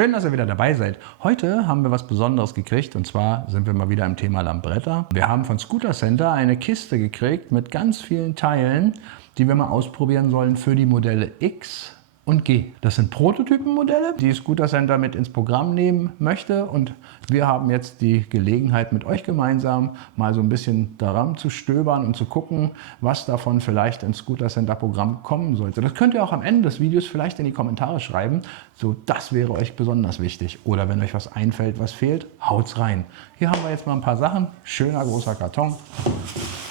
Schön, dass ihr wieder dabei seid. Heute haben wir was Besonderes gekriegt und zwar sind wir mal wieder im Thema Lambretta. Wir haben von Scooter Center eine Kiste gekriegt mit ganz vielen Teilen, die wir mal ausprobieren sollen für die Modelle X und G. Das sind Prototypenmodelle, die Scooter Center mit ins Programm nehmen möchte und wir haben jetzt die Gelegenheit mit euch gemeinsam mal so ein bisschen daran zu stöbern und zu gucken, was davon vielleicht ins Scooter Center Programm kommen sollte. Das könnt ihr auch am Ende des Videos vielleicht in die Kommentare schreiben, so das wäre euch besonders wichtig. Oder wenn euch was einfällt, was fehlt, haut's rein. Hier haben wir jetzt mal ein paar Sachen, schöner großer Karton.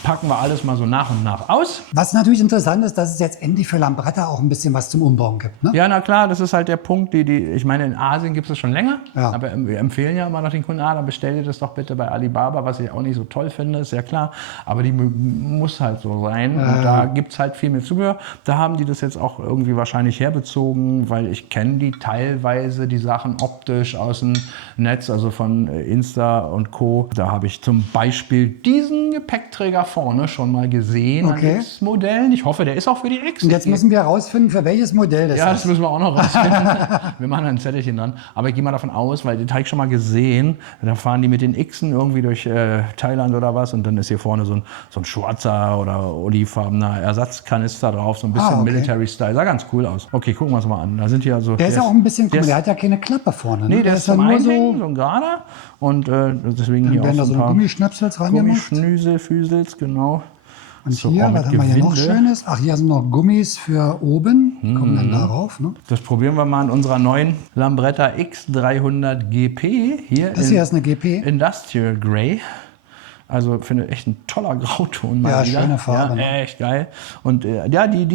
Packen wir alles mal so nach und nach aus. Was natürlich interessant ist, dass es jetzt endlich für Lambretta auch ein bisschen was zum Umbauen gibt. Ne? Ja, na klar, das ist halt der Punkt, ich meine, in Asien gibt es das schon länger, Ja. aber wir empfehlen ja immer noch den Kunden, dann bestellt ihr das doch bitte bei Alibaba, was ich auch nicht so toll finde, ist ja klar, aber die muss halt so sein und da gibt es halt viel mehr Zubehör. Da haben die das jetzt auch irgendwie wahrscheinlich herbezogen, weil ich kenne die teilweise, die Sachen optisch aus dem Netz, also von Insta und Co. Da habe ich zum Beispiel diesen Gepäckträger vorne schon mal gesehen an X-Modellen. Ich hoffe, der ist auch für die X. Und jetzt müssen wir herausfinden, für welches Modell das ist. Ja, das müssen wir auch noch rausfinden. Wir machen ein Zettelchen dran. Aber ich gehe mal davon aus, weil den habe ich schon mal gesehen, da fahren die mit den Xen irgendwie durch Thailand oder was und dann ist hier vorne so ein schwarzer oder olivfarbener Ersatzkanister drauf, so ein bisschen Military-Style. Sah ganz cool aus. Okay, gucken wir uns mal an. Da sind hier also, der ist ja auch ein bisschen cool, der hat ja keine Klappe vorne. Ne? Nee, der ist zum Einhängen, so ein gerader. Und deswegen hier auch so ein Gummischnäpsels reingemacht. Füßels, genau. Und so, hier, was haben wir hier noch Schönes? Ach, hier sind noch Gummis für oben. Die kommen dann darauf. Ne? Das probieren wir mal in unserer neuen Lambretta X300 GP. Das hier ist eine GP. Industrial Grey. Also finde ich echt ein toller Grauton. Ja, schöne Farbe. Ja, echt geil. Und ja, die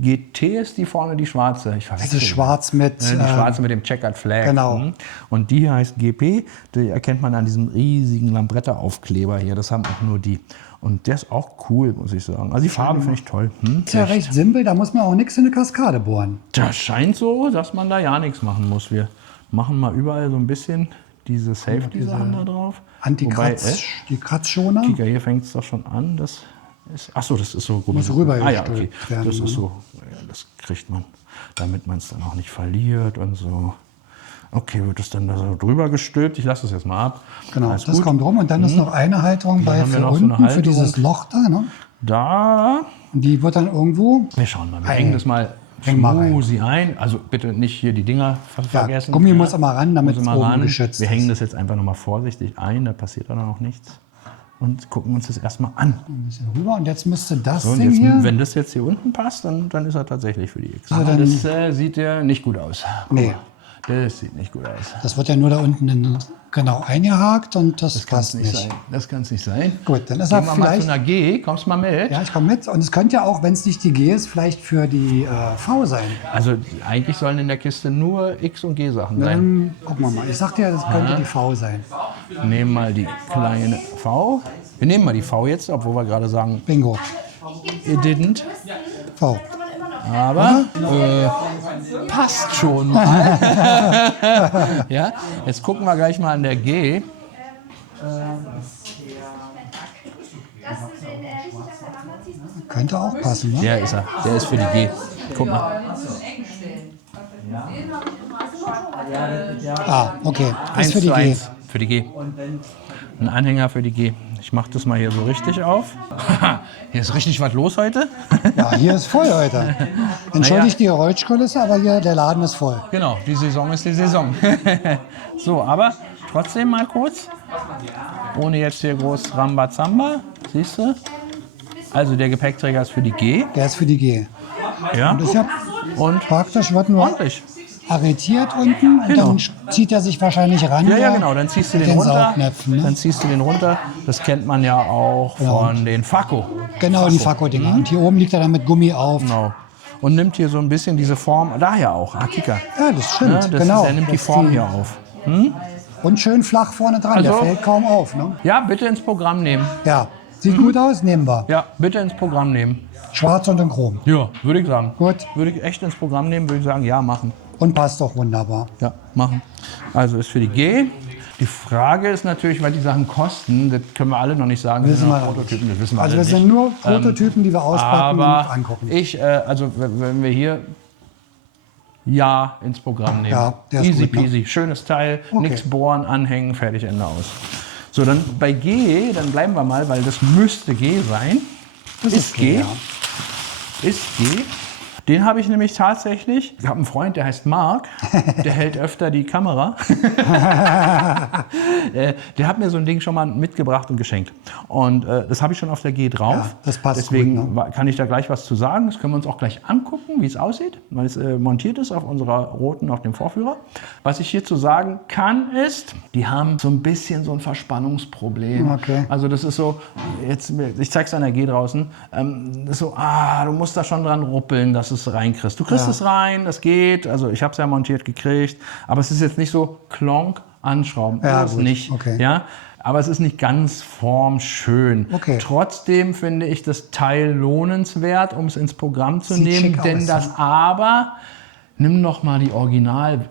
GT ist die vorne, die schwarze. Das ist schwarz mit... die schwarze mit dem Checkered Flag. Genau. Und die heißt GP. Die erkennt man an diesem riesigen Lambretta-Aufkleber hier. Das haben auch nur die. Und der ist auch cool, muss ich sagen. Also die Farbe finde ich toll. Ist ja recht simpel, da muss man auch nichts in eine Kaskade bohren. Das scheint so, dass man da ja nichts machen muss. Wir machen mal überall so ein bisschen diese Safety-Sachen da drauf. Anti-Kratz, die Kratzschoner. Kika, hier fängt es doch schon an. Das ist, achso, das ist so. Muss rübergestülpt okay. werden, Das ist so, ja, das kriegt man, damit man es dann auch nicht verliert und so. Okay, wird das dann da so drüber gestülpt? Ich lasse das jetzt mal ab. Genau, das kommt rum und dann ist noch eine Halterung bei für unten, für dieses Loch da. Ne? Da. Und die wird dann irgendwo... Wir schauen mal, wir hängen das mal smoothie ein. Also bitte nicht hier die Dinger vergessen. Ja, Gummi muss immer ran, damit es oben geschützt ist. Wir hängen das jetzt einfach nochmal vorsichtig ein, da passiert dann auch nichts. Und gucken uns das erstmal an. Ein bisschen rüber und jetzt müsste das so, Ding jetzt, hier... Wenn das jetzt hier unten passt, dann ist er tatsächlich für die X. Also das sieht ja nicht gut aus. Nee. Das sieht nicht gut aus. Das wird ja nur da unten genau eingehakt und das passt nicht. Sein. Das kann es nicht sein. Gut, dann ist er vielleicht... vielleicht... mal zu einer G, kommst mal mit? Ja, ich komme mit. Und es könnte ja auch, wenn es nicht die G ist, vielleicht für die V sein. Also eigentlich sollen in der Kiste nur X- und G-Sachen sein. Gucken wir mal. Ich sagte ja, das könnte die V sein. Nehmen mal die kleine V. Wir nehmen mal die V jetzt, obwohl wir gerade sagen... Bingo. It didn't. V. Aber passt schon mal. Ja, jetzt gucken wir gleich mal an der G. Könnte auch passen, ne? Der ist er. Der ist für die G. Guck mal. Ah, okay. Ist für die G. 1:1 für die G. Ein Anhänger für die G. Ich mache das mal hier so richtig auf. Hier ist richtig was los heute. Ja, hier ist voll heute. Entschuldigt die Geräuschkulisse, aber hier der Laden ist voll. Genau, die Saison ist die Saison. So, aber trotzdem mal kurz. Ohne jetzt hier groß Rambazamba. Siehst du? Also der Gepäckträger ist für die G. Der ist für die G. Ja. Und ist ja Und praktisch wird nur ordentlich. arretiert unten und dann zieht er sich wahrscheinlich ran. Ja, genau, dann ziehst du mit den runter. Saugnäpfen, ne? Dann ziehst du den runter. Das kennt man ja auch von den Faco. Genau, die Faco-Dinger. Und hier oben liegt er dann mit Gummi auf. Genau. Und nimmt hier so ein bisschen diese Form, daher auch, Kika. Ja, das stimmt, Ja, das genau. Er nimmt die Form hier auf. Und schön flach vorne dran, der Also- fällt kaum auf. Ne? Ja, bitte ins Programm nehmen. Ja, sieht gut aus, nehmen wir. Ja, bitte ins Programm nehmen. Schwarz und in Chrom. Ja, würde ich sagen. Gut. Würde ich echt ins Programm nehmen, würde ich sagen, ja, machen. Und passt doch wunderbar. Ja, machen. Also ist für die G. Die Frage ist natürlich, was die Sachen kosten. Das können wir alle noch nicht sagen. Das Wissen sind noch wir noch Prototypen, das wissen wir Also alle das nicht. sind nur Prototypen, die wir auspacken und Aber angucken. also wenn wir hier Ja, ins Programm nehmen. Ja, der ist Easy gut, ne? peasy. Schönes Teil, Okay. nichts bohren, anhängen, fertig, Ende aus. So, dann bei G, dann bleiben wir mal, weil das müsste G sein. Das ist G. ja. Ist G. Den habe ich nämlich tatsächlich. Ich habe einen Freund, der heißt Marc, der hält öfter die Kamera. Der hat mir so ein Ding schon mal mitgebracht und geschenkt. Und das habe ich schon auf der G drauf. Ja, das passt Deswegen gut, kann ich da gleich was zu sagen. Das können wir uns auch gleich angucken, wie es aussieht, weil es montiert ist auf unserer roten, auf dem Vorführer. Was ich hierzu sagen kann, ist, die haben so ein bisschen so ein Verspannungsproblem. Okay. Also das ist so, jetzt, ich zeige es an der G draußen, das ist so, du musst da schon dran ruppeln, dass du es reinkriegst. Du kriegst es rein, das geht, also ich habe es ja montiert gekriegt, aber es ist jetzt nicht so klonk anschrauben, Ja, das gut, nicht. okay. Ja? Aber es ist nicht ganz formschön. Okay. Trotzdem finde ich das Teil lohnenswert, um es ins Programm zu Sieht nehmen, schick denn aus, das Aber, nimm noch mal die Original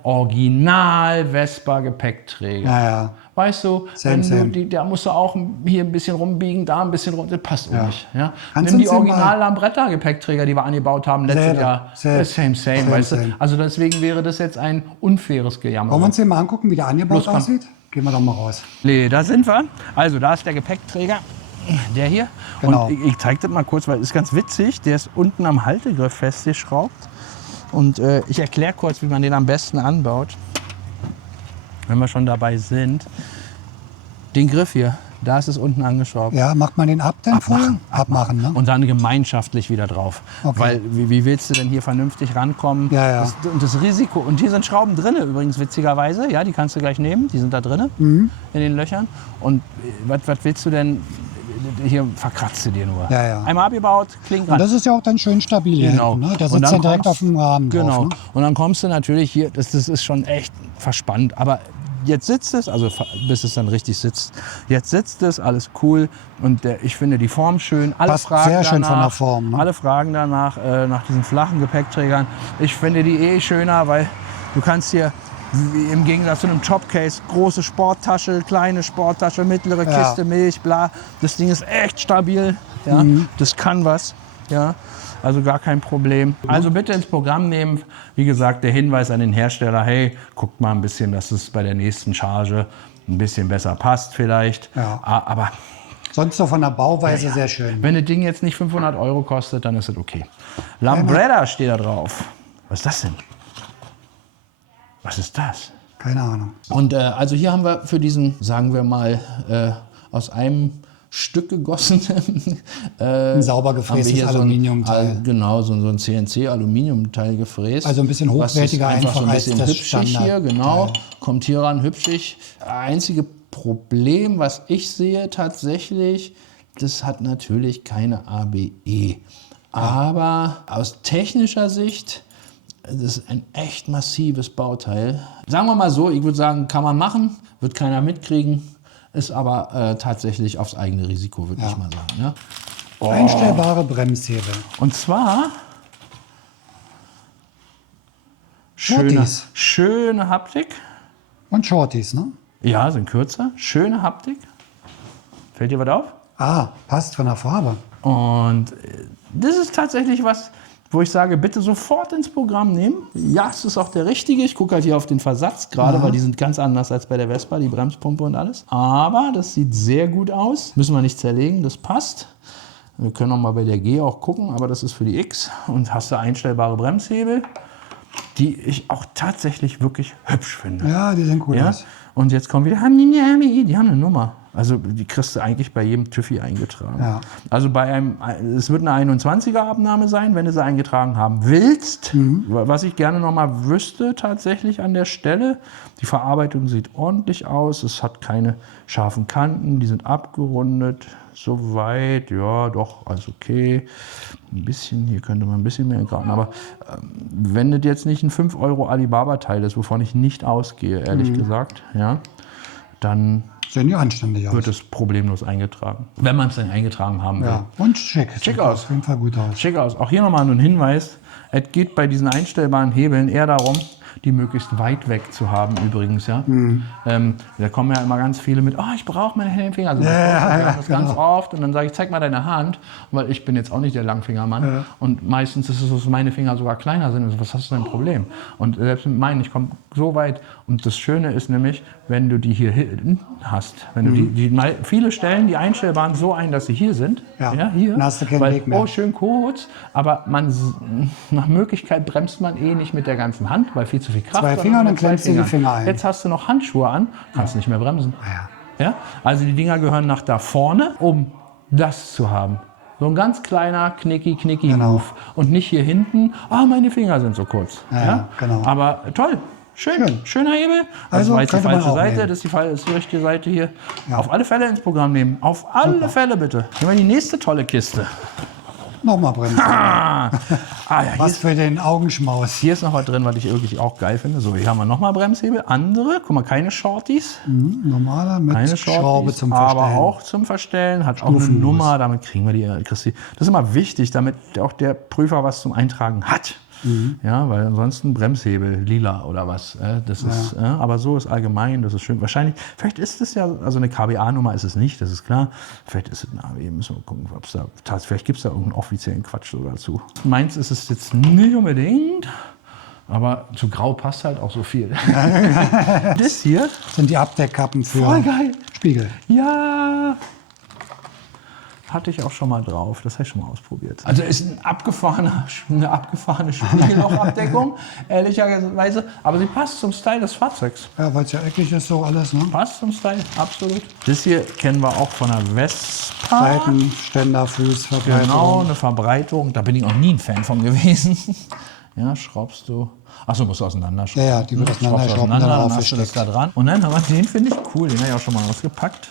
Vespa Gepäckträger. Ja, ja. Weißt du, Same. da musst du auch hier ein bisschen rumbiegen, da ein bisschen runter, das passt auch nicht. Ja? Kannst Nimm du die uns den Original Lambretta Gepäckträger, die wir angebaut haben letztes Selber. Jahr. Selber. Same, weißt du. Same. Also deswegen wäre das jetzt ein unfaires Gejammer. Wollen wir uns den mal angucken, wie der angebaut Los, komm. aussieht? Gehen wir doch mal raus. Da sind wir. Also da ist der Gepäckträger, der hier. Genau. Und ich zeige das mal kurz, weil es ist ganz witzig. Der ist unten am Haltegriff festgeschraubt. Und ich erkläre kurz, wie man den am besten anbaut, wenn wir schon dabei sind. Den Griff hier, da ist es unten angeschraubt. Ja, macht man den ab dann vorher? Abmachen, ne? Und dann gemeinschaftlich wieder drauf. Okay. Weil wie willst du denn hier vernünftig rankommen? Ja, ja. Das Risiko, und hier sind Schrauben drin übrigens witzigerweise, ja, die kannst du gleich nehmen, die sind da drin Mhm. in den Löchern. Und was willst du denn, hier verkratzt du dir nur. Ja, ja. Einmal abgebaut, klingt ran. Und das ist ja auch dann schön stabil hier Genau. hinten, ne? Der Und sitzt dann dann direkt kommst- auf dem Rahmen Genau. drauf. Ne? Und dann kommst du natürlich hier, das ist schon echt verspannt. Aber jetzt sitzt es, also bis es dann richtig sitzt. Jetzt sitzt es, alles cool. Und ich finde die Form schön. Alle Passt fragen sehr schön danach, von der Form, ne? Alle fragen danach, nach diesen flachen Gepäckträgern. Ich finde die schöner, weil du kannst hier wie im Gegensatz zu einem Topcase, große Sporttasche, kleine Sporttasche, mittlere Ja. Kiste, Milch, bla. Das Ding ist echt stabil. Ja? Das kann was. Ja? Also gar kein Problem. Also bitte ins Programm nehmen. Wie gesagt, der Hinweis an den Hersteller, hey, guckt mal ein bisschen, dass es bei der nächsten Charge ein bisschen besser passt vielleicht. Ja. Aber Sonst so von der Bauweise sehr schön. wenn das Ding jetzt nicht 500 € kostet, dann ist es okay. Lambretta steht da drauf. Was ist das denn? Was ist das? Keine Ahnung. Und also hier haben wir für diesen, sagen wir mal, aus einem Stück gegossen. Ein sauber haben wir gefrästes hier Aluminiumteil. Genau, so ein CNC-Aluminiumteil gefräst. Also ein bisschen hochwertiger was ist einfach so ein als bisschen das hübschig hier, Standardteil. genau. Kommt hier ran, hübschig. Einzige Problem, was ich sehe tatsächlich, das hat natürlich keine ABE. Aber aus technischer Sicht, das ist ein echt massives Bauteil. Sagen wir mal so, ich würde sagen, kann man machen, wird keiner mitkriegen, ist aber tatsächlich aufs eigene Risiko, würde ich mal sagen. Ja? Einstellbare Bremshebel. Und zwar Shorties. schöne Haptik. Und Shorties, ne? Ja, sind kürzer. Schöne Haptik. Fällt dir was auf? Ah, passt von der Farbe. Und das ist tatsächlich was, wo ich sage, bitte sofort ins Programm nehmen. Ja, es ist auch der richtige. Ich gucke halt hier auf den Versatz gerade, weil die sind ganz anders als bei der Vespa, die Bremspumpe und alles. Aber das sieht sehr gut aus. Müssen wir nicht zerlegen, das passt. Wir können auch mal bei der G auch gucken, aber das ist für die X. Und hast du einstellbare Bremshebel, die ich auch tatsächlich wirklich hübsch finde. Ja, die sehen cool Ja? aus. Und jetzt kommen wieder, die haben eine Nummer. Also die kriegst du eigentlich bei jedem TÜV eingetragen. Ja. Also es wird eine 21er-Abnahme sein, wenn du sie eingetragen haben willst. Was ich gerne noch mal wüsste tatsächlich an der Stelle, die Verarbeitung sieht ordentlich aus, es hat keine scharfen Kanten, die sind abgerundet, soweit, ja doch, alles okay. Ein bisschen, hier könnte man ein bisschen mehr graben, aber wenn das jetzt nicht ein 5 € Alibaba-Teil ist, wovon ich nicht ausgehe, ehrlich gesagt, ja, dann Sehen die anständig aus. wird es problemlos eingetragen. Wenn man es denn eingetragen haben will. Ja, und schick. Schick Sieht aus. Auf jeden Fall gut aus. Schick aus. Auch hier nochmal ein Hinweis. Es geht bei diesen einstellbaren Hebeln eher darum, die möglichst weit weg zu haben übrigens. Ja? Da kommen ja immer ganz viele mit, ich brauche meine Finger. Also das ganz oft und dann sage ich, zeig mal deine Hand, weil ich bin jetzt auch nicht der Langfingermann. Ja. Und meistens ist es so, dass meine Finger sogar kleiner sind. Also, was hast du denn ein Problem? Und selbst mit meinen, ich komme so weit. Und das Schöne ist nämlich, wenn du die hier hinten hast, wenn du viele stellen die einstellbaren so ein, dass sie hier sind. Ja, hier. Dann hast du keinen Weg mehr. Oh, schön kurz, aber nach Möglichkeit bremst man nicht mit der ganzen Hand, weil viel zu viel Kraft. 2 Finger und dann klemmst du die Finger ein. Jetzt hast du noch Handschuhe an, kannst nicht mehr bremsen. Ja? Also die Dinger gehören nach da vorne, um das zu haben. So ein ganz kleiner Knicki-Move. Und nicht hier hinten, meine Finger sind so kurz. Ja? Genau. Aber toll. Schöner Hebel. Also das ist die falsche Seite, das ist die richtige Seite hier. Ja. Auf alle Fälle ins Programm nehmen. Auf alle Fälle bitte. Nehmen wir die nächste tolle Kiste. Nochmal Bremsen. Was für den Augenschmaus. Hier ist noch was drin, was ich wirklich auch geil finde. So, hier haben wir nochmal Bremshebel. Andere, guck mal, keine Shorties. Normaler mit keine Schraube zum Verstellen. Aber auch zum Verstellen. Hat auch eine Nummer, damit kriegen wir die, Christi. Das ist immer wichtig, damit auch der Prüfer was zum Eintragen hat. Ja, weil ansonsten Bremshebel, lila oder was. Das ist, aber so ist allgemein, das ist schön. Wahrscheinlich, vielleicht ist es ja, also eine KBA-Nummer ist es nicht, das ist klar. Vielleicht ist es eine AW, müssen wir gucken, vielleicht gibt es da irgendeinen offiziellen Quatsch sogar zu. Meins ist es jetzt nicht unbedingt, aber zu Grau passt halt auch so viel. Das hier sind die Abdeckkappen für voll geil. Spiegel. Ja. Hatte ich auch schon mal drauf, das habe ich schon mal ausprobiert. Also ist eine abgefahrene Spiegellochabdeckung, ehrlicherweise. Aber sie passt zum Style des Fahrzeugs. Ja, weil es ja eckig ist, so alles, ne? Passt zum Style, absolut. Das hier kennen wir auch von der Vespa. Seitenständer, Fußverbreitung. Genau, eine Verbreitung. Da bin ich auch nie ein Fan von gewesen. Ja, schraubst du. Achso, musst du auseinanderschrauben. Ja, die wird auseinanderschrauben, dann hast du das da dran. Und dann haben wir den, finde ich cool, den habe ich auch schon mal ausgepackt.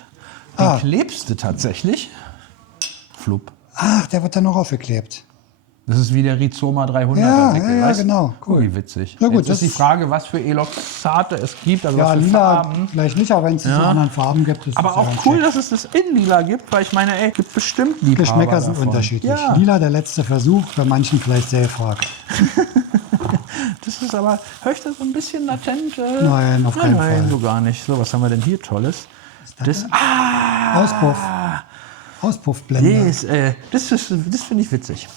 Den klebst du tatsächlich. Flup. Ach, der wird dann noch aufgeklebt. Das ist wie der Rizoma 300. Ja, genau. Cool. Wie witzig. Ja, gut, jetzt ist die Frage, was für Eloxate es gibt, also was für lila Farben. Vielleicht nicht, aber wenn es in anderen Farben gibt. Ist aber auch cool, dass es das in lila gibt, weil ich meine, es gibt bestimmt Liebhaber Geschmäcker sind davon. unterschiedlich. Ja. Lila, der letzte Versuch, bei manchen vielleicht sehr fragt. Das ist aber, höre ich das so ein bisschen latent? Nein, auf keinen Fall. Nein, so gar nicht. So, was haben wir denn hier Tolles? Auspuff. Auspuffblende. Das finde ich witzig.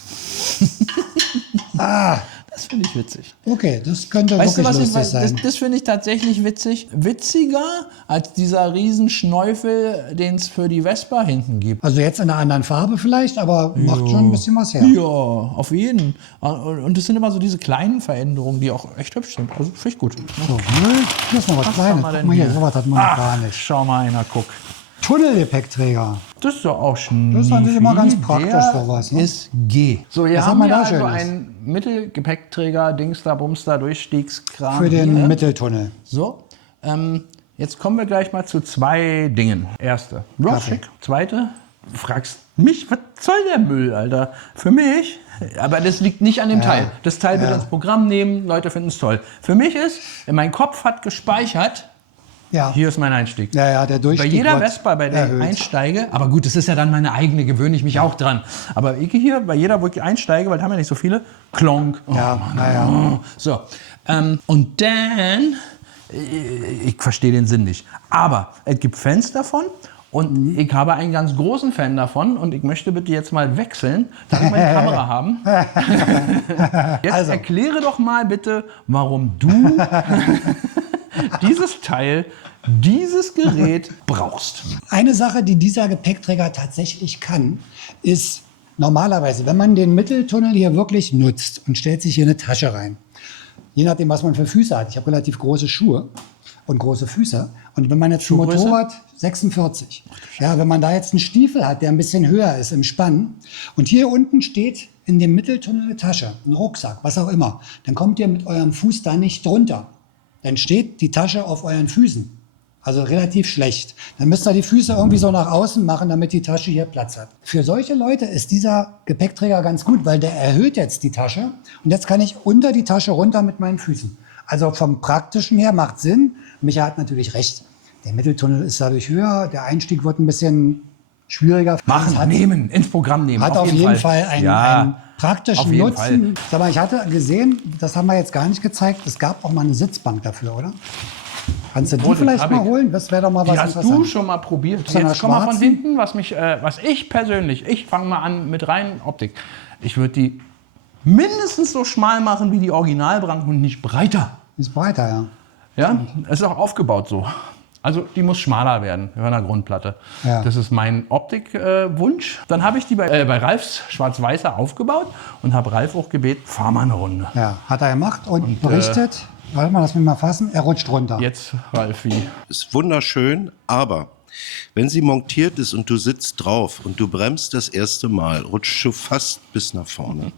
Das finde ich witzig. Okay, das könnte wirklich lustig sein. Das finde ich tatsächlich witzig. Witziger als dieser Riesenschnäufel, den es für die Vespa hinten gibt. Also jetzt in einer anderen Farbe vielleicht, aber macht schon ein bisschen was her. Ja, auf jeden. Und es sind immer so diese kleinen Veränderungen, die auch echt hübsch sind. Also finde ich gut. So, hier ist noch was Kleines. Guck mal hier, sowas hat man noch gar nicht. Schau mal einer, guck. Tunnelgepäckträger. Das ist doch auch schon. Das ist natürlich immer ganz praktisch sowas. Ne? Ist G. So, hier Was haben haben wir wir da also Schönes? einen Mittelgepäckträger, Dingster, Bumster, Durchstiegskram. Für den hier. Mitteltunnel. So, jetzt kommen wir gleich mal zu 2 Dingen. Erste, schick. Zweite, du fragst mich, was soll der Müll, Alter? Für mich, aber das liegt nicht an dem Teil. Das Teil wird ins Programm nehmen, Leute finden es toll. Für mich ist, mein Kopf hat gespeichert, hier ist mein Einstieg. Ja, der Durchstieg. Bei jeder Vespa, bei der ich einsteige, aber gut, das ist ja dann meine eigene, gewöhne ich mich auch dran. Aber ich hier, bei jeder, wo ich einsteige, weil da haben wir nicht so viele, klonk. So, und dann, ich verstehe den Sinn nicht, aber es gibt Fans davon. Und ich habe einen ganz großen Fan davon und ich möchte bitte jetzt mal wechseln, damit wir eine Kamera haben. Jetzt erkläre doch mal bitte, warum du dieses Teil, dieses Gerät brauchst. Eine Sache, die dieser Gepäckträger tatsächlich kann, ist normalerweise, wenn man den Mitteltunnel hier wirklich nutzt und stellt sich hier eine Tasche rein, je nachdem, was man für Füße hat. Ich habe relativ große Schuhe und große Füße. Und wenn man jetzt ein Motorrad 46, wenn man da jetzt einen Stiefel hat, der ein bisschen höher ist im Spann und hier unten steht in dem Mitteltunnel eine Tasche, ein Rucksack, was auch immer, dann kommt ihr mit eurem Fuß da nicht drunter. Dann steht die Tasche auf euren Füßen. Also relativ schlecht. Dann müsst ihr die Füße irgendwie so nach außen machen, damit die Tasche hier Platz hat. Für solche Leute ist dieser Gepäckträger ganz gut, weil der erhöht jetzt die Tasche. Und jetzt kann ich unter die Tasche runter mit meinen Füßen. Also vom Praktischen her macht Sinn. Micha hat natürlich recht. Der Mitteltunnel ist dadurch höher. Der Einstieg wird ein bisschen schwieriger. Ins Programm nehmen. Hat auf jeden Fall einen praktischen Auf jeden Nutzen. Sag mal, ich hatte gesehen, das haben wir jetzt gar nicht gezeigt, es gab auch mal eine Sitzbank dafür, oder? Kannst du die Prosit, vielleicht hab mal ich. holen? Das wäre doch mal was Die hast du Interessantes. schon mal probiert. So einer Jetzt komm mal von schwarzen? hinten, was ich persönlich, ich fange mal an mit rein Optik. Ich würde die mindestens so schmal machen wie die Originalbank und nicht breiter. Ist breiter, ja. Ja, es ist auch aufgebaut so. Also die muss schmaler werden von der Grundplatte. Ja. Das ist mein Optikwunsch. Dann habe ich die bei Ralfs Schwarz-Weißer aufgebaut und habe Ralf auch gebeten, fahr mal eine Runde. Ja, hat er gemacht und berichtet. Warte mal, lass mich mal fassen. Er rutscht runter. Jetzt, Ralfi. Ist wunderschön, aber wenn sie montiert ist und du sitzt drauf und du bremst das erste Mal, rutschst du fast bis nach vorne.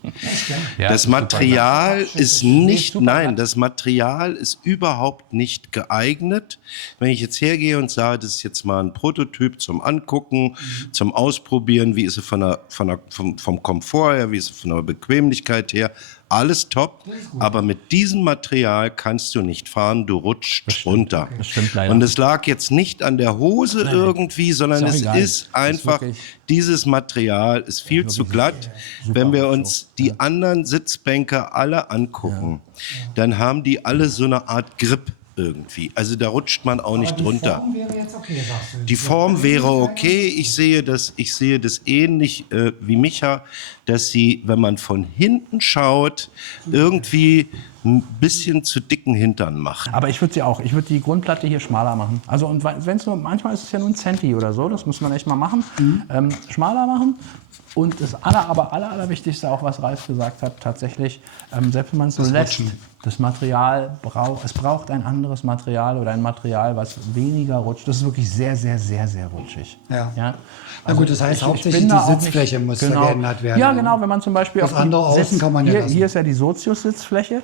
Ja, Das ist super. Material ist nicht, nein, das Material ist überhaupt nicht geeignet. Wenn ich jetzt hergehe und sage, das ist jetzt mal ein Prototyp zum Angucken, zum Ausprobieren, wie ist es vom Komfort her, wie ist es von der Bequemlichkeit her, alles top, aber mit diesem Material kannst du nicht fahren, du rutschst runter. Das stimmt leider. Und es lag jetzt nicht an der Hose irgendwie, sondern Ist auch es egal. ist einfach, wirklich- dieses Material ist viel zu glatt. Wenn wir uns die anderen Sitzbänke alle angucken, dann haben die alle so eine Art Grip irgendwie. Also da rutscht man auch nicht drunter. Die Form wäre jetzt okay, sagst du. Die Form wäre okay. Ich sehe das ähnlich wie Micha, dass sie, wenn man von hinten schaut, irgendwie ein bisschen zu dicken Hintern macht. Aber ich würde die Grundplatte hier schmaler machen. Also und wenn es nur, manchmal ist es ja nur ein Zenti oder so, das muss man echt mal machen. Schmaler machen. Und das Allerwichtigste, auch was Ralf gesagt hat, tatsächlich, selbst wenn man es so lässt, das Material braucht ein anderes Material oder ein Material, was weniger rutscht. Das ist wirklich sehr, sehr, sehr, sehr rutschig. Ja. Na gut, das heißt, hauptsächlich bin da die auch nicht- Sitzfläche muss genau. geändert werden. Ja, genau, wenn man zum Beispiel Das auf die andere außen kann man ja lassen. hier ist ja die Sozius-Sitzfläche.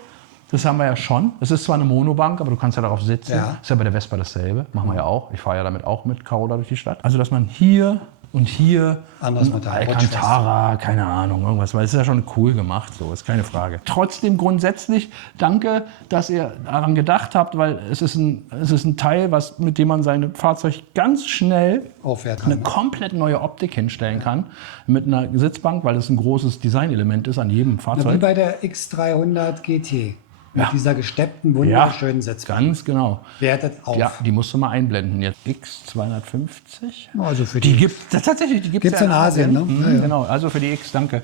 Das haben wir ja schon. Es ist zwar eine Monobank, aber du kannst ja darauf sitzen. Ja. Ist ja bei der Vespa dasselbe. Machen wir ja auch. Ich fahre ja damit auch mit Carola durch die Stadt. Also, dass man hier und hier Anderes Material, Alcantara, keine Ahnung, irgendwas, weil es ist ja schon cool gemacht, so ist keine Frage. Trotzdem grundsätzlich danke, dass ihr daran gedacht habt, weil es ist ein Teil, mit dem man sein Fahrzeug ganz schnell Aufwerten eine kann. komplett neue Optik hinstellen kann mit einer Sitzbank, weil es ein großes Designelement ist an jedem Wie Fahrzeug. bei der X300 GT. Mit dieser gesteppten, wunderschönen Sitzbank. Ganz genau. Wertet auf. Ja, die musst du mal einblenden jetzt. X250. Also für Die die. gibt tatsächlich, die gibt's Gibt's ja in Asien, ne? Mhm, Ja, ja. Genau, also für die X, danke.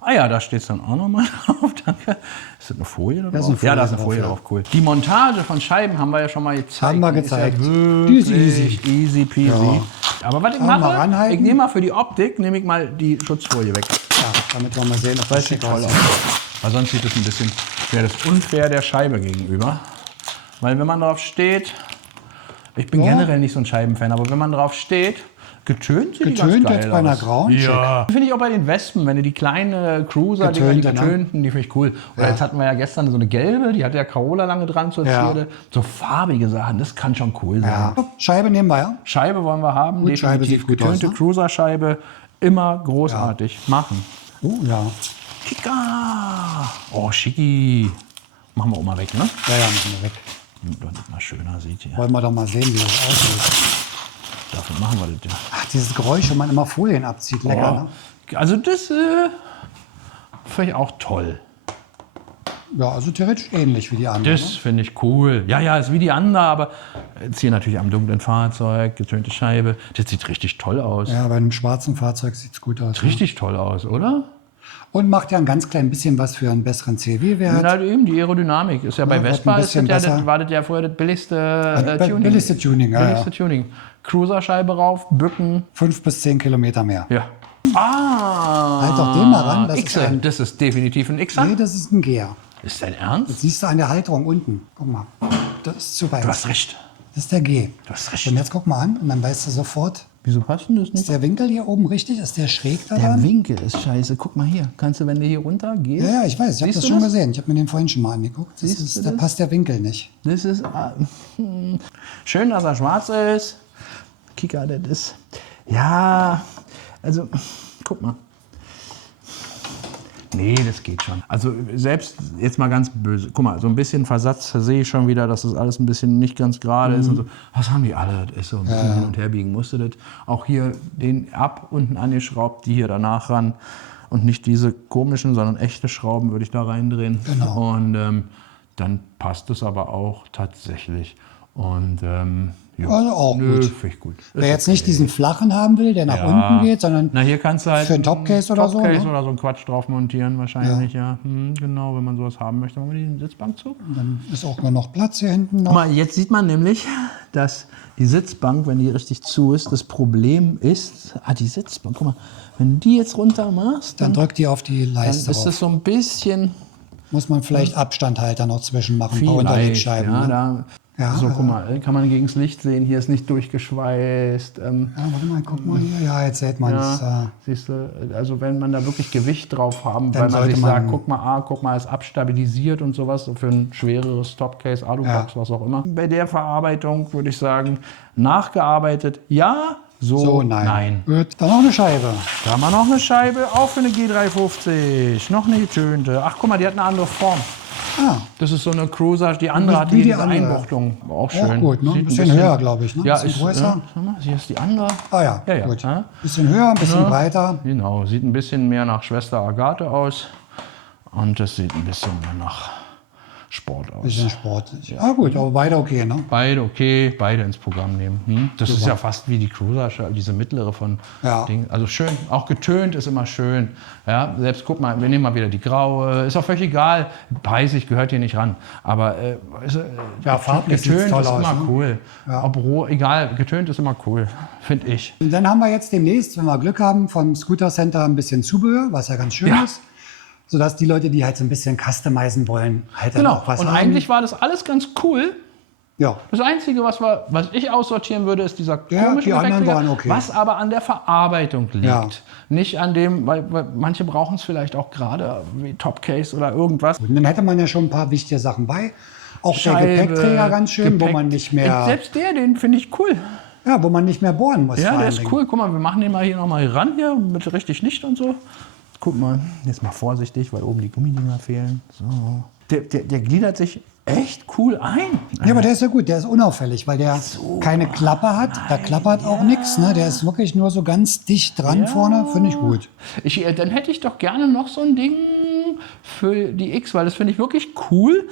Ah ja, da steht es dann auch nochmal drauf, danke. Ist das eine Folie drauf? Da ist eine Folie ja, da ist eine drauf, Folie ja. drauf, cool. Die Montage von Scheiben haben wir ja schon mal gezeigt. Haben wir Die ist gezeigt. Ja Die ist wirklich easy peasy. Ja. Aber was ich Kann man mal mache, ranhalten? ich nehme mal für die Optik, nehme ich mal die Schutzfolie weg. Ja, damit wollen wir sehen, ob Weil das es sieht schick toll aussieht. aus. Weil sonst sieht es ein bisschen, wäre das unfair der Scheibe gegenüber. Weil wenn man drauf steht, ich bin Ja. generell nicht so ein Scheibenfan, aber wenn man drauf steht, getönt sieht die ganz Getönt geil jetzt bei einer aus. grauen? Ja. Finde ich auch bei den Wespen, wenn du die kleinen Cruiser, die Getönte, ne? getönten, die finde ich cool. Oder Ja. jetzt hatten wir ja gestern so eine gelbe, die hatte ja Carola lange dran zur Ja. Zierde. So farbige Sachen, das kann schon cool sein. Ja. Scheibe nehmen wir, ja? Scheibe wollen wir haben, Gut, Scheibe definitiv. sieht gut Getönte aus, ne? Cruiser-Scheibe, immer großartig. Machen. Ja. Kika! Oh, schicki. Machen wir auch mal weg, ne? Ja, müssen wir weg. Damit man das mal schöner sieht hier. Wollen wir doch mal sehen, wie das aussieht. Dafür machen wir das ja. Ach, dieses Geräusch, wenn man immer Folien abzieht. Lecker, ne? Also das finde ich auch toll. Ja, also theoretisch ähnlich wie die anderen. Das finde ich cool. Ja, ist wie die andere, aber jetzt hier natürlich am dunklen Fahrzeug, getönte Scheibe. Das sieht richtig toll aus. Ja, bei einem schwarzen Fahrzeug sieht es gut aus. Ne? Richtig toll aus, oder? Und macht ja ein ganz klein bisschen was für einen besseren CW-Wert. Na, eben, die Aerodynamik ist ja bei Ja, wird Vespa, ein ist das bisschen ja, besser. das war das ja vorher das billigste Tuning. Billigste Tuning, ja, Billigste Tuning. Cruiserscheibe rauf, Bücken, 5 bis 10 Kilometer mehr. ja. Ah! Halt doch den mal ran, das ist Xe, ein- das ist definitiv ein Xer. Nee, das ist ein Gear. Ist dein Ernst? Das siehst du an der Halterung unten. Guck mal. Das ist zu weit. Du hast recht. Das ist der G. Du hast recht. Und jetzt guck mal an und dann weißt du sofort, Wieso passt denn das ist nicht? der Winkel hier oben richtig? Ist der schräg da Der dran? Winkel ist scheiße. Guck mal hier. Kannst du, wenn du hier runter gehst? Ja, ich weiß. Ich habe Siehst das du schon gesehen. Ich habe mir den vorhin schon mal angeguckt. Das Siehst ist, du da das? passt der Winkel nicht. Das ist schön, dass er schwarz ist. Kika, das ist. Ja, also, guck mal. Nee, das geht schon. Also selbst jetzt mal ganz böse. Guck mal, so ein bisschen Versatz sehe ich schon wieder, dass das alles ein bisschen nicht ganz gerade ist und so. Was haben die alle? Das ist so ein bisschen hin und her biegen musste das. Auch hier den ab unten angeschraubt, die hier danach ran. und nicht diese komischen, sondern echte Schrauben würde ich da reindrehen. Genau. Und dann passt es aber auch tatsächlich. Und ja, Also auch nö, gut. finde ich gut. Wer jetzt nicht diesen flachen haben will, der nach unten geht, sondern Na, hier kannst du halt für einen Topcase oder so, Topcase ne? oder so einen Quatsch drauf montieren wahrscheinlich, ja. Genau, wenn man sowas haben möchte. Machen wir die Sitzbank zu? dann ist auch nur noch Platz hier hinten Guck noch. mal, jetzt sieht man nämlich, dass die Sitzbank, wenn die richtig zu ist, das Problem ist, die Sitzbank, guck mal, wenn du die jetzt runter machst, Dann drückt die auf die dann Leiste ist drauf. es so ein bisschen Muss man vielleicht Abstandhalter noch zwischen machen, ein paar vielleicht, Unterlegscheiben. ja, Ne? Ja, so, guck mal, kann man gegen das Licht sehen, hier ist nicht durchgeschweißt. Ja, warte mal, guck mal hier. Ja, jetzt sieht man es. Ja, siehst du, also wenn man da wirklich Gewicht drauf haben, Dann weil man sollte sich man- sagt, guck mal, ist abstabilisiert und sowas, so für ein schwereres Topcase, Alubox, was auch immer. Bei der Verarbeitung würde ich sagen, nachgearbeitet, ja, So, nein. Gut, dann noch eine Scheibe. Da haben wir noch eine Scheibe, auch für eine G350, noch eine getönte. Ach, guck mal, die hat eine andere Form. Ah, Das ist so eine Cruiser, die andere hat Wie hier die diese andere. Einbuchtung. Auch schön. auch gut, ne? Sieht Ein bisschen höher, glaube ich. Ne? Ja, Bisschen ist größer. schau mal, hier ist die andere. Ah ja, Ja, gut. ja. Bisschen höher, ein bisschen breiter. Genau, sieht ein bisschen mehr nach Schwester Agathe aus und das sieht ein bisschen mehr nach Sport aus. Bisschen sportlich. Ah gut, aber beide okay, ne? Beide okay, beide ins Programm nehmen. Das ist ja fast wie die Cruiser, diese mittlere von Ja. Ding. Also schön, auch getönt ist immer schön. Ja, selbst guck mal, wir nehmen mal wieder die graue. Ist auch völlig egal. Preisig gehört hier nicht ran. Aber Ja, farblich sieht's getönt toll ist aus, immer ne? cool. Ja. Ob roh, egal, getönt ist immer cool, finde ich. Und dann haben wir jetzt demnächst, wenn wir Glück haben, vom Scooter Center ein bisschen Zubehör, was ja ganz schön Ja. ist. Sodass die Leute, die halt so ein bisschen customizen wollen, halt dann Genau. auch was Und haben. eigentlich war das alles ganz cool. Ja, Das Einzige, was ich aussortieren würde, ist dieser Ja, komische die anderen Effektträger, waren okay. was aber an der Verarbeitung liegt. Ja. Nicht an dem, weil manche brauchen es vielleicht auch gerade wie Topcase oder irgendwas. und dann hätte man ja schon ein paar wichtige Sachen bei. Auch Scheibe, der Gepäckträger ganz schön, wo Gepäck- man nicht mehr, Selbst den finde ich cool. ja, wo man nicht mehr bohren muss. Ja, vor der allen ist Dingen. cool. Guck mal, wir machen den mal hier nochmal ran hier mit richtig Licht und so. Guck mal, jetzt mal vorsichtig, weil oben die Gummidinger fehlen. So. Der gliedert sich echt cool ein. Ja, aber der ist ja gut, der ist unauffällig, weil der keine Klappe hat. Da klappert auch nichts. Ne? Der ist wirklich nur so ganz dicht dran vorne, finde ich gut. Dann hätte ich doch gerne noch so ein Ding für die X, weil das finde ich wirklich cool.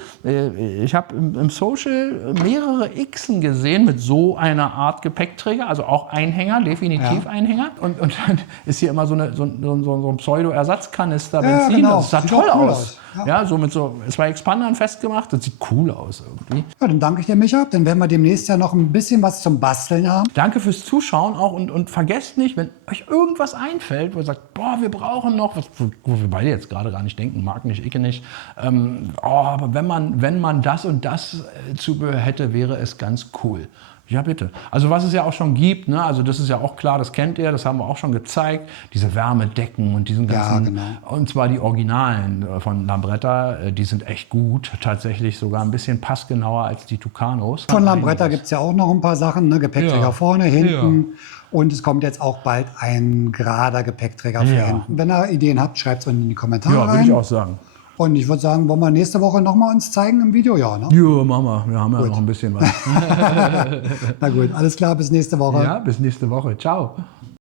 Ich habe im Social mehrere Xen gesehen mit so einer Art Gepäckträger, also auch Einhänger, definitiv Ja. Einhänger. Und dann ist hier immer so ein Pseudo-Ersatzkanister Ja, Benzin. genau. Das sah Sieht toll auch cool aus. aus. Ja, so mit so 2 Expandern festgemacht. Das sieht cool aus irgendwie. Ja, dann danke ich dir, Micha. Dann werden wir demnächst ja noch ein bisschen was zum Basteln haben. Danke fürs Zuschauen auch und vergesst nicht, wenn euch irgendwas einfällt, wo ihr sagt, boah, wir brauchen noch, wo wir beide jetzt gerade gar nicht denken, mag nicht, ich nicht, aber wenn man das und das Zubehör hätte, wäre es ganz cool. Ja, bitte. Also was es ja auch schon gibt, ne? Also das ist ja auch klar, das kennt ihr, das haben wir auch schon gezeigt, diese Wärmedecken und diesen Ja, ganzen, genau. und zwar die Originalen von Lambretta, die sind echt gut, tatsächlich sogar ein bisschen passgenauer als die Tucanos. Von Lambretta gibt es ja auch noch ein paar Sachen. Ne? Gepäckträger Ja. vorne, hinten. Und es kommt jetzt auch bald ein gerader Gepäckträger für Ja. hinten. Wenn ihr Ideen habt, schreibt es unten in die Kommentare Ja, würde rein. ich auch sagen. Und ich würde sagen, wollen wir nächste Woche nochmal uns zeigen im Video? Ja, ne? Ja, Mama, wir haben ja noch ein bisschen was. Na gut, alles klar, bis nächste Woche. Ja, bis nächste Woche. Ciao.